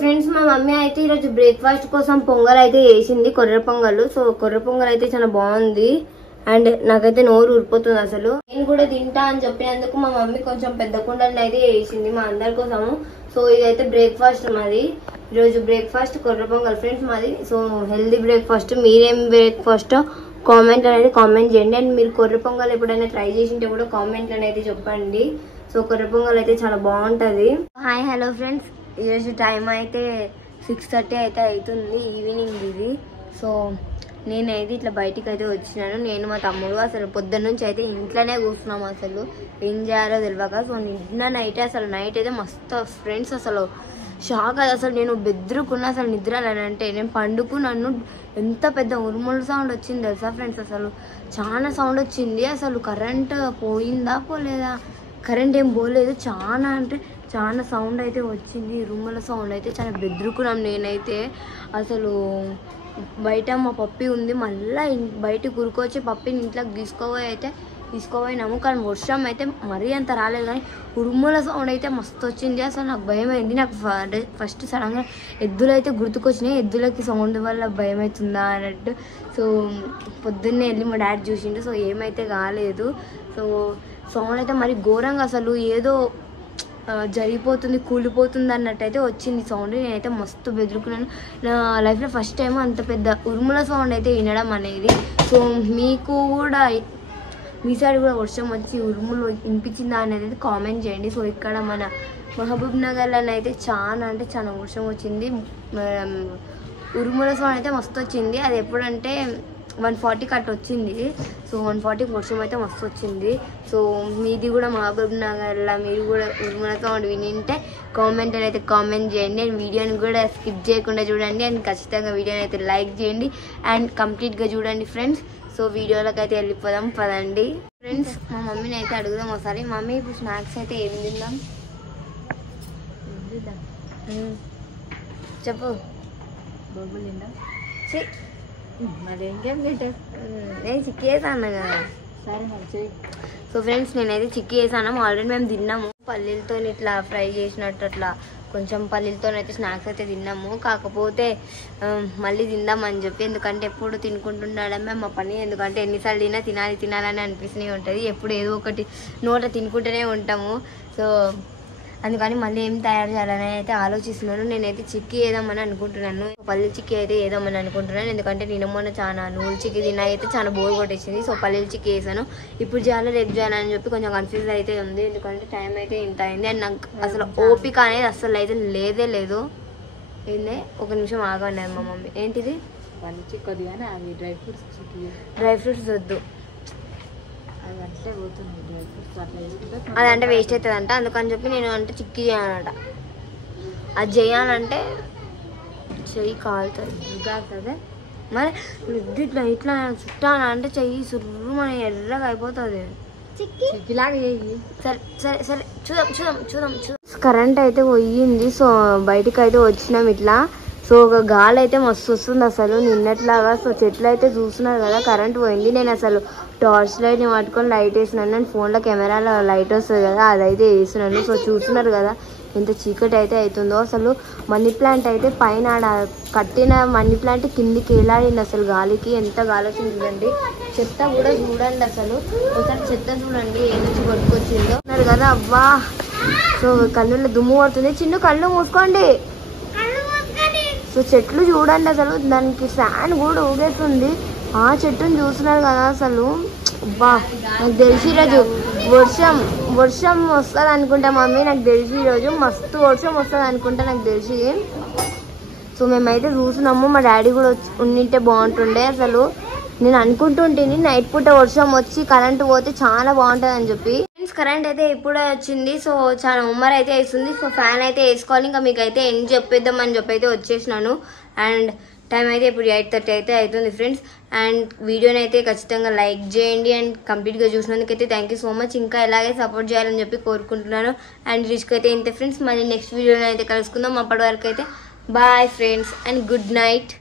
Friends మా mummy అయితే ఈరోజు బ్రేక్ఫాస్ట్ కోసం పొంగల్ అయితే వేసింది, కొర్ర పొంగల్. సో కొర్ర పొంగల్ అయితే చాలా బాగుంది అండ్ నాకైతే నోరు ఊరిపోతుంది అసలు. నేను కూడా తింటా అని చెప్పినందుకు మా మమ్మీ కొంచెం పెద్ద కుండలు అయితే వేసింది మా అందరి కోసము. సో ఇదైతే బ్రేక్ఫాస్ట్ మాది ఈరోజు, బ్రేక్ఫాస్ట్ కొర్ర పొంగల్ ఫ్రెండ్స్ మాది. So healthy breakfast. మీరేం బ్రేక్ఫాస్ట్ కామెంట్ అనేది కామెంట్ చేయండి. అండ్ మీరు కొర్ర పొంగల్ ఎప్పుడైనా ట్రై చేసింటే కూడా కామెంట్ అనేది చెప్పండి. సో కొర్ర పొంగల్ అయితే చాలా బాగుంటది. హాయ్ హలో ఫ్రెండ్స్, ఈరోజు టైం అయితే 6:30 అయితే అవుతుంది, ఈవినింగ్ ఇది. సో నేనైతే ఇట్లా బయటికి అయితే వచ్చినాను, నేను మా తమ్ముడు. అసలు పొద్దున్న నుంచి అయితే ఇంట్లోనే కూర్చున్నాము, అసలు ఏం చేయాలో తెలియక. సో నిన్న నైట్ అయితే మస్తు ఫ్రెండ్స్, అసలు షాక్. అసలు నేను బెదురుకున్నా, అసలు నిద్ర అంటే నేను పండుకున్నాను. ఎంత పెద్ద ఉరుముల సౌండ్ వచ్చింది తెలుసా ఫ్రెండ్స్, అసలు చాలా సౌండ్ వచ్చింది. అసలు కరెంట్ పోయిందా పోలేదా, కరెంట్ ఏం పోలేదు. చాలా అంటే చాలా సౌండ్ అయితే వచ్చింది, ఉరుముల సౌండ్ అయితే చాలా బెదురుకున్నాం. నేనైతే అసలు బయట మా పప్పి ఉంది, మళ్ళీ బయటకు ఉరుకొచ్చి పప్పిని ఇంట్లోకి తీసుకోపోయినాము. కానీ వర్షం అయితే మరీ అంత రాలేదు, కానీ ఉరుముల సౌండ్ అయితే మస్తు వచ్చింది. అసలు నాకు భయం అయింది. నాకు ఫస్ట్ సడన్గా ఎద్దులు అయితే గుర్తుకొచ్చినాయి, ఎద్దులకి సౌండ్ వల్ల భయం అవుతుందా అన్నట్టు. సో పొద్దున్నే వెళ్ళి మా డాడీ చూసిండు, సో ఏమైతే కాలేదు. సో సౌండ్ అయితే మరి ఘోరంగా, అసలు ఏదో జరిగిపోతుంది, కూలిపోతుంది అన్నట్టు అయితే వచ్చింది సౌండ్. నేనైతే మస్తు బెదురుకున్నాను. నా లైఫ్లో ఫస్ట్ టైం అంత పెద్ద ఉరుముల సౌండ్ అయితే వినడం అనేది. సో మీకు కూడా మీ సైడ్ కూడా వర్షం వచ్చి ఉరుములు వినిపించిందా అనేది కామెంట్ చేయండి. సో ఇక్కడ మన మహబూబ్ నగర్లో అయితే చాలా అంటే చాలా వర్షం వచ్చింది, ఉరుముల సౌండ్ అయితే మస్తు వచ్చింది. అది ఎప్పుడంటే 140 అట్లా వచ్చింది. సో 140 వర్షం అయితే మస్తు వచ్చింది. సో మీది కూడా మహబూబ్ నగర్లో మీరు కూడా ఉరుముల సౌండ్ వినింటే కామెంట్ అయితే కామెంట్ చేయండి. అండ్ వీడియోని కూడా స్కిప్ చేయకుండా చూడండి. అండ్ ఖచ్చితంగా వీడియోని అయితే లైక్ చేయండి అండ్ కంప్లీట్గా చూడండి ఫ్రెండ్స్. సో వీడియోలోకి అయితే వెళ్ళిపోదాం పదండి ఫ్రెండ్స్. మా మమ్మీని అయితే అడుగుదాం ఒకసారి. మమ్మీ ఇప్పుడు స్నాక్స్ అయితే ఏం తిందాం చెప్పు. బొబ్బులు తిందా మరి ఇంకేం తింటారు, నేను చిక్కీ వేసాను కదా. సరే మంచిది. సో ఫ్రెండ్స్ నేనైతే చిక్కీ వేసాను, ఆల్రెడీ మేము తిన్నాము. పల్లీలతో ఇట్లా ఫ్రై చేసినట్టు అట్లా కొంచెం పల్లీలతో అయితే స్నాక్స్ అయితే తిన్నాము. కాకపోతే మళ్ళీ తిందామని చెప్పి, ఎందుకంటే ఎప్పుడు తినుకుంటుండడమే మా పని. ఎందుకంటే ఎన్నిసార్లు తినాలని అనిపిస్తూనే ఉంటుంది, ఎప్పుడు ఏదో ఒకటి నోట తినుకుంటూనే ఉంటాము. సో అందుకని మళ్ళీ ఏం తయారు చేయాలని అయితే ఆలోచిస్తున్నాను. నేనైతే చిక్కీ వేద్దామని అనుకుంటున్నాను, పల్లీల చిక్కీ అయితే వేద్దామని అనుకుంటున్నాను. ఎందుకంటే నేను మొన్న చాలా నువ్వుల చిక్కీ తిన్నా అయితే చాలా బోర్ కొట్టేసింది. సో పల్లీల చిక్కీ వేసాను. ఇప్పుడు చేయాలో రేపు చేయాలని చెప్పి కొంచెం కన్ఫ్యూజ్ అయితే ఉంది, ఎందుకంటే టైం అయితే ఇంత అయింది. అండ్ నాకు అసలు ఓపిక అనేది అసలు అయితే లేదు. ఏందే ఒక నిమిషం ఆగండి మా మమ్మీ. ఏంటిది పల్లి చిక్కది కానీ అవి డ్రై ఫ్రూట్స్ వద్దు, అవి అంటే పోతుంది. డ్రై ఫ్రూట్స్ అట్లా వేసుకుంటే అదంటే వేస్ట్ అవుతుందంట. అందుకని చెప్పి నేను అంటే చిక్కీ చేయాలంట. అది చేయాలంటే చెయ్యి కాలుతుంది కాలుతుంది. మరి ఇట్లా చుట్టానంటే చెయ్యి సుర్రు మన ఎర్రగా అయిపోతుంది. చిక్కిలాగా చేయి. సరే చూద్దాం. కరెంట్ అయితే పోయింది. సో బయటకు అయితే వచ్చినాం ఇట్లా. సో ఒక గాలి అయితే మస్తు వస్తుంది అసలు నిన్నట్లాగా. సో చెట్లు అయితే చూస్తున్నారు కదా, కరెంట్ పోయింది. నేను అసలు టార్చ్ లైట్ని పట్టుకొని లైట్ వేసినాను. నేను ఫోన్లో కెమెరాలో లైట్ వస్తుంది కదా, అదైతే వేసినాను. సో చూస్తున్నారు కదా ఎంత చీకటి అయితే అవుతుందో. అసలు మనీ ప్లాంట్ అయితే పైన కట్టిన మనీ ప్లాంట్ కిందికి వేలాడింది అసలు గాలికి. ఎంత గాలి వచ్చింది చూడండి. చెత్త కూడా చూడండి, అసలు ఒకసారి చెత్త చూడండి ఏ నుంచి కొట్టుకొచ్చిందో అన్నారు కదా. అబ్బా సో కళ్ళులో దుమ్ము పడుతుంది. చిన్న కళ్ళు మూసుకోండి. సో చెట్లు చూడండి, అసలు దానికి ఫ్యాన్ కూడా ఊగేస్తుంది. ఆ చెట్టుని చూస్తున్నారు కదా అసలు. అబ్బా నాకు తెలిసి ఈరోజు వర్షం వస్తుంది అనుకుంటా మమ్మీ, నాకు తెలిసి ఈరోజు మస్తు వర్షం వస్తుంది అనుకుంటా నాకు తెలిసి. సో మేమైతే చూస్తున్నాము, మా డాడీ కూడా ఉండింటే బాగుంటుండే. అసలు నేను అనుకుంటుంటేని నైట్ పూట వర్షం వచ్చి కరెంట్ పోతే చాలా బాగుంటుంది అని చెప్పి. కరెంట్ అయితే ఇప్పుడే వచ్చింది. సో చాలా ఉమ్మర్ అయితే వేస్తుంది. సో ఫ్యాన్ అయితే వేసుకోవాలి. ఇంకా మీకు అయితే ఏం చెప్పేద్దామని చెప్పి అయితే వచ్చేసినాను. అండ్ టైం అయితే ఇప్పుడు 8:30 అయితే అవుతుంది ఫ్రెండ్స్. అండ్ వీడియోని అయితే ఖచ్చితంగా లైక్ చేయండి. అండ్ కంప్లీట్గా చూసినందుకైతే థ్యాంక్ యూ సో మచ్. ఇంకా ఇలాగే సపోర్ట్ చేయాలని చెప్పి కోరుకుంటున్నాను. అండ్ రిస్క్ అయితే ఇంతే ఫ్రెండ్స్. మళ్ళీ నెక్స్ట్ వీడియోలో అయితే కలుసుకుందాం. అప్పటి వరకు అయితే bye friends and good night.